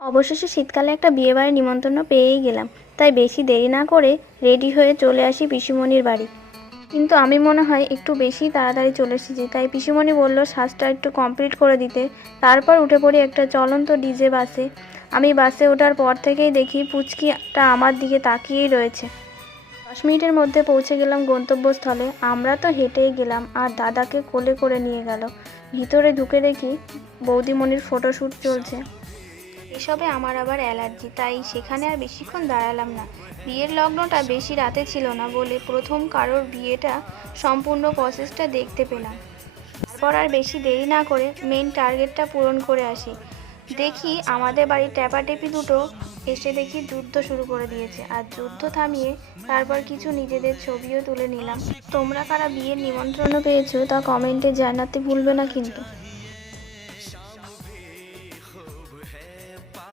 অবশেষে শীতকালে একটা বিয়েবাড়ির নিমন্ত্রণ পেয়েই গেলাম, তাই বেশি দেরি না করে রেডি হয়ে চলে আসি পিসিমণির বাড়ি। কিন্তু আমি মনে হয় একটু বেশি তাড়াতাড়ি চলে এসেছি, তাই পিসিমণি বলল সাজটা একটু কমপ্লিট করে দিতে। তারপর উঠে পড়ি একটা চলন্ত ডিজে বাসে। আমি বাসে ওঠার পর থেকেই দেখি পুচকিটা আমার দিকে তাকিয়েই রয়েছে। 10 মিনিটের মধ্যে পৌঁছে গেলাম গন্তব্যস্থলে। আমরা তো হেঁটেই গেলাম, আর দাদাকে কোলে করে নিয়ে গেল। ভিতরে ঢুকে দেখি বৌদিমণির ফটোশ্যুট চলছে। এসবে আমার আবার অ্যালার্জি, তাই সেখানে আর বেশিক্ষণ দাঁড়ালাম না। বিয়ের লগ্নটা বেশি রাতে ছিল না বলে প্রথম কারোর বিয়েটা সম্পূর্ণ প্রসেসটা দেখতে পেলাম। তারপর আর বেশি দেরি না করে মেইন টার্গেটটা পূরণ করে আসি। দেখি আমাদের বাড়ির ট্যাপাটেপি দুটো এসে দেখি যুদ্ধ শুরু করে দিয়েছে, আর যুদ্ধ থামিয়ে তারপর কিছু নিজেদের ছবিও তুলে নিলাম। তোমরা কারা বিয়ের নিমন্ত্রণ পেয়েছো তা কমেন্টে জানাতে ভুলবে না কিন্তু।